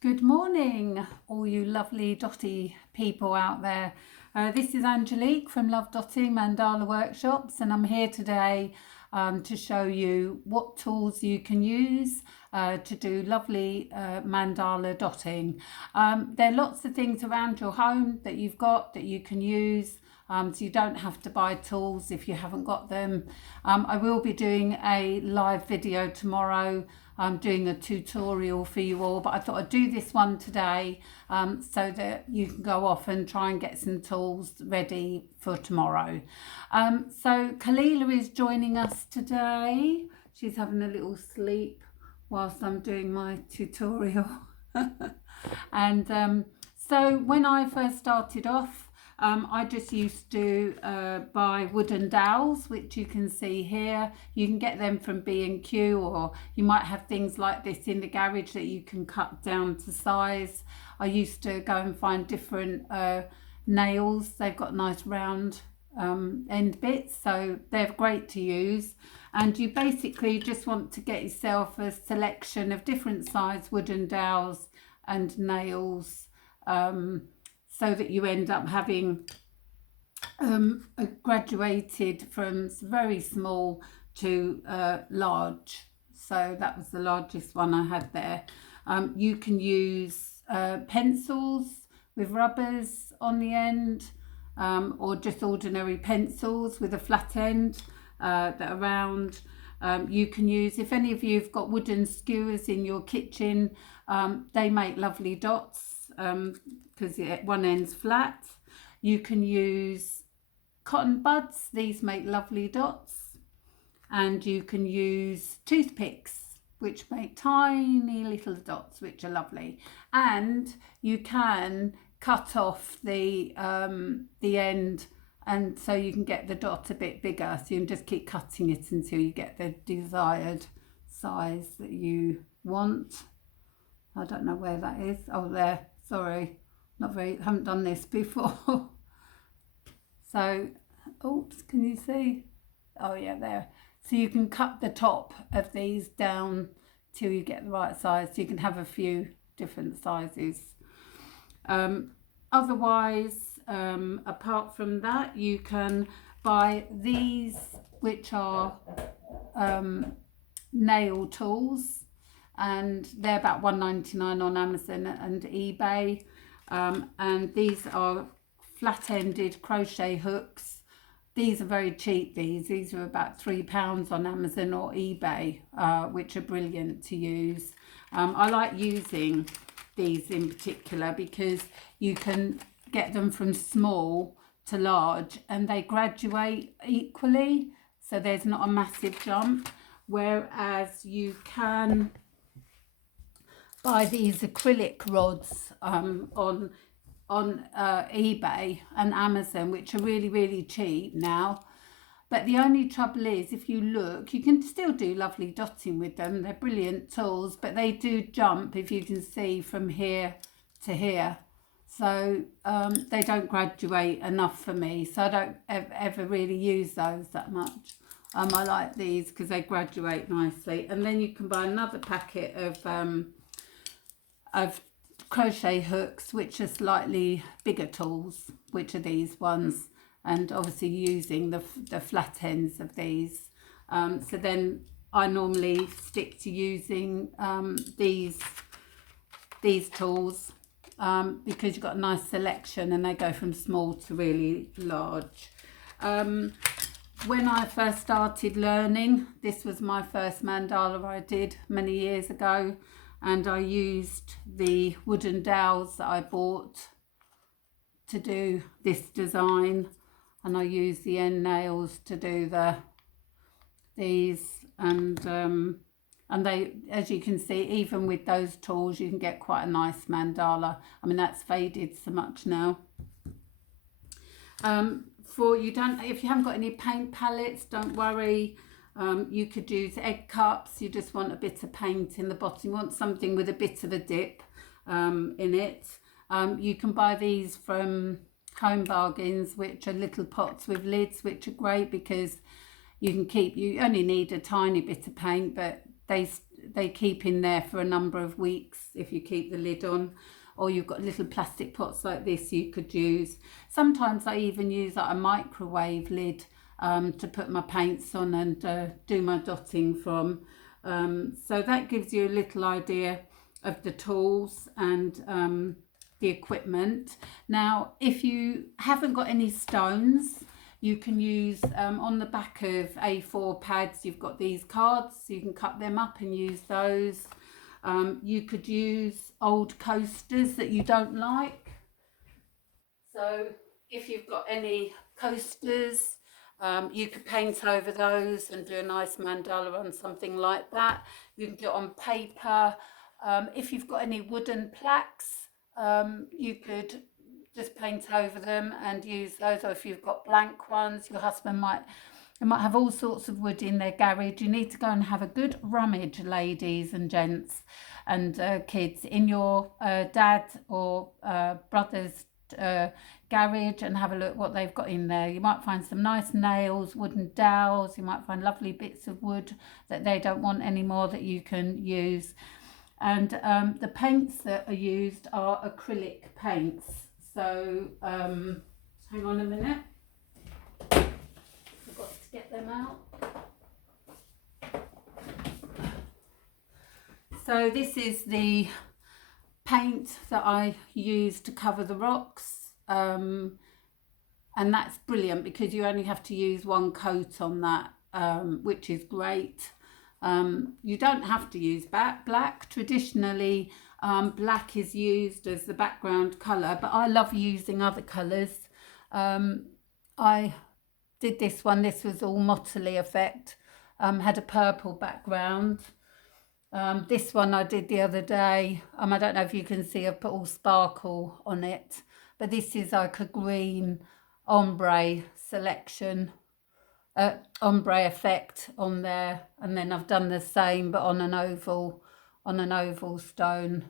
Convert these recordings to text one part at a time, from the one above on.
Good morning, all you lovely dotty people out there. This is Angelique from Love Dotting Mandala Workshops, and I'm here today to show you what tools you can use to do lovely mandala dotting. There are lots of things around your home that you've got that you can use. So you don't have to buy tools if you haven't got them. I will be doing a live video tomorrow. I'm doing a tutorial for you all, but I thought I'd do this one today so that you can go off and try and get some tools ready for tomorrow. So Kalila is joining us today. She's having a little sleep whilst I'm doing my tutorial. And so when I first started off, I just used to buy wooden dowels, which you can see here. You can get them from B&Q, or you might have things like this in the garage that you can cut down to size. I used to go and find different nails. They've got nice round end bits, so they're great to use. And you basically just want to get yourself a selection of different size wooden dowels and nails, so that you end up having graduated from very small to large. So that was the largest one I had there. You can use pencils with rubbers on the end, or just ordinary pencils with a flat end that are round. You can use, if any of you have got wooden skewers in your kitchen, they make lovely dots because one end's flat. You can use cotton buds, these make lovely dots, and you can use toothpicks which make tiny little dots which are lovely, and you can cut off the end, and so you can get the dot a bit bigger, so you can just keep cutting it until you get the desired size that you want. I don't know where that is. Oh, there, sorry, haven't done this before. So, oops, can you see? Oh yeah, there. So you can cut the top of these down till you get the right size. So you can have a few different sizes. Otherwise, apart from that, you can buy these, which are nail tools, and they're about $1.99 on Amazon and eBay. And these are flat-ended crochet hooks. These are very cheap. These are about £3 on Amazon or eBay, which are brilliant to use. I like using these in particular because you can get them from small to large and they graduate equally, so there's not a massive jump, whereas you can buy these acrylic rods on eBay and Amazon, which are really cheap now. But the only trouble is, if you look, you can still do lovely dotting with them. They're brilliant tools, but they do jump, if you can see, from here to here. So they don't graduate enough for me, so I don't ever really use those that much. I like these because they graduate nicely. And then you can buy another packet of crochet hooks, which are slightly bigger tools, which are these ones, and obviously using the flat ends of these. So then I normally stick to using these tools because you've got a nice selection and they go from small to really large. When I first started learning, this was my first mandala I did many years ago, and I used the wooden dowels that I bought to do this design, and I used the end nails to do these, and they, as you can see, even with those tools you can get quite a nice mandala. I mean, that's faded so much now. If you haven't got any paint palettes, don't worry. You could use egg cups. You just want a bit of paint in the bottom. You want something with a bit of a dip in it. You can buy these from Home Bargains, which are little pots with lids, which are great because you only need a tiny bit of paint, but they keep in there for a number of weeks if you keep the lid on. Or you've got little plastic pots like this you could use. Sometimes I even use like a microwave lid to put my paints on and do my dotting from. So that gives you a little idea of the tools and the equipment. Now, if you haven't got any stones, you can use on the back of A4 pads, you've got these cards, so you can cut them up and use those. You could use old coasters that you don't like. So if you've got any coasters, you could paint over those and do a nice mandala on something like that. You can do it on paper. If you've got any wooden plaques, you could just paint over them and use those. Or if you've got blank ones, your husband might have all sorts of wood in their garage. You need to go and have a good rummage, ladies and gents and kids, in your dad or brother's garage and have a look what they've got in there. You might find some nice nails, wooden dowels. You might find lovely bits of wood that they don't want anymore that you can use. And the paints that are used are acrylic paints. So hang on a minute, forgot to get them out. So this is the paint that I use to cover the rocks, and that's brilliant because you only have to use one coat on that, which is great. You don't have to use black. Traditionally, black is used as the background colour, but I love using other colours. I did this one, this was all motley effect, had a purple background. This one I did the other day, I don't know if you can see, I've put all sparkle on it, but this is like a green ombre selection, ombre effect on there, and then I've done the same but on an oval stone,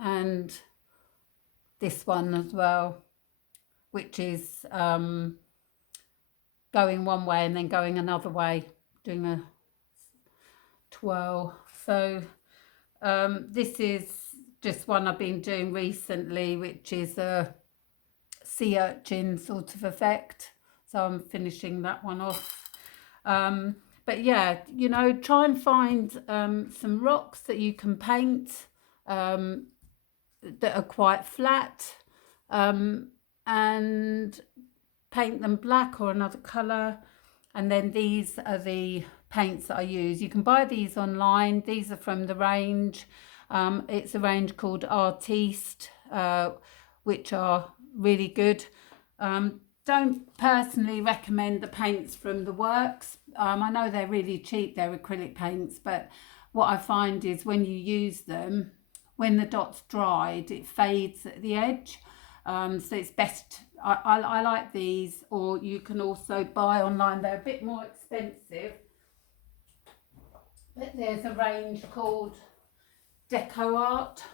and this one as well, which is going one way and then going another way, doing a twirl. So this is just one I've been doing recently, which is a sea urchin sort of effect, so I'm finishing that one off. But yeah, you know, try and find some rocks that you can paint that are quite flat, and paint them black or another colour. And then these are the paints that I use. You can buy these online. These are from the range. It's a range called Artiste, which are really good. Don't personally recommend the paints from the works. I know they're really cheap, they're acrylic paints, but what I find is when you use them, when the dot's dried, it fades at the edge. So it's best, I like these, or you can also buy online. They're a bit more expensive, but there's a range called Deco Art.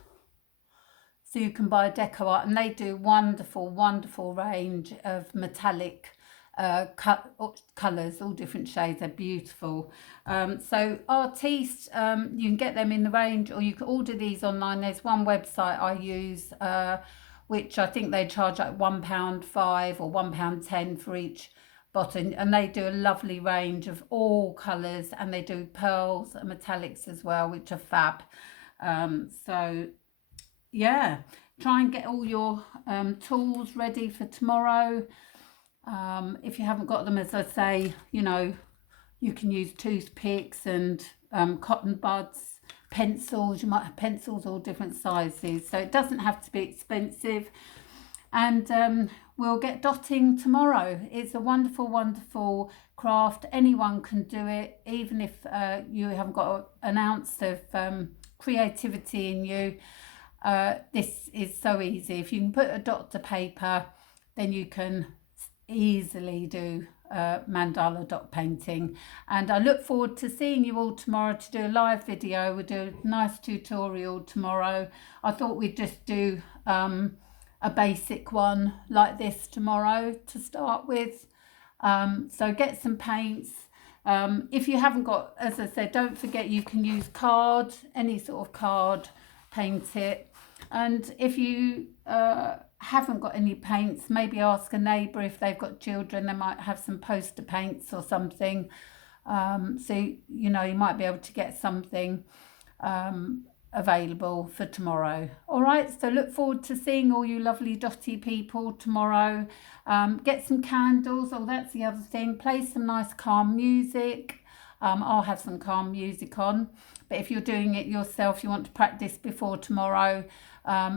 So you can buy Deco Art, and they do wonderful range of metallic colours, all different shades. They're beautiful. So Artiste, you can get them in the range, or you can order these online. There's one website I use, which I think they charge like £1.5 or £1.10 for each bottle, and they do a lovely range of all colours, and they do pearls and metallics as well, which are fab. So yeah, try and get all your tools ready for tomorrow. If you haven't got them, as I say, you know, you can use toothpicks and cotton buds, pencils. You might have pencils all different sizes, so it doesn't have to be expensive. And we'll get dotting tomorrow. It's a wonderful craft. Anyone can do it, even if you haven't got an ounce of creativity in you. This is so easy. If you can put a dot to paper, then you can easily do mandala dot painting. And I look forward to seeing you all tomorrow to do a live video. We'll do a nice tutorial tomorrow. I thought we'd just do a basic one like this tomorrow to start with. So get some paints, If you haven't got, as I said, don't forget you can use card, any sort of card, paint it. And if you haven't got any paints, maybe ask a neighbour if they've got children, they might have some poster paints or something. So, you know, you might be able to get something available for tomorrow. All right, so look forward to seeing all you lovely Dotty people tomorrow. Get some candles. Oh, that's the other thing. Play some nice calm music. I'll have some calm music on. But if you're doing it yourself, you want to practice before tomorrow.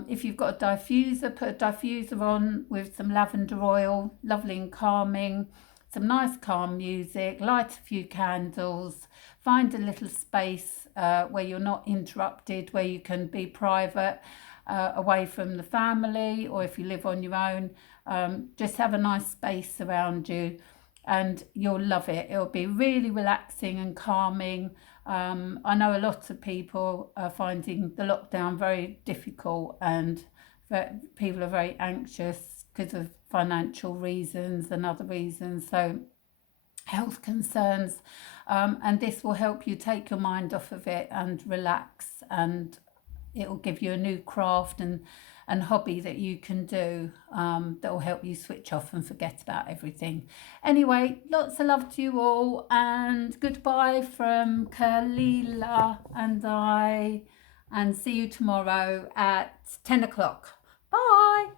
If you've got a diffuser, put a diffuser on with some lavender oil, lovely and calming. Some nice calm music, light a few candles, find a little space where you're not interrupted, where you can be private, away from the family, or if you live on your own, just have a nice space around you and you'll love it. It'll be really relaxing and calming. I know a lot of people are finding the lockdown very difficult, and people are very anxious because of financial reasons and other reasons, so health concerns, and this will help you take your mind off of it and relax, and it will give you a new craft and hobby that you can do, that will help you switch off and forget about everything. Anyway, lots of love to you all, and goodbye from Kalila and I, and see you tomorrow at 10 o'clock. Bye.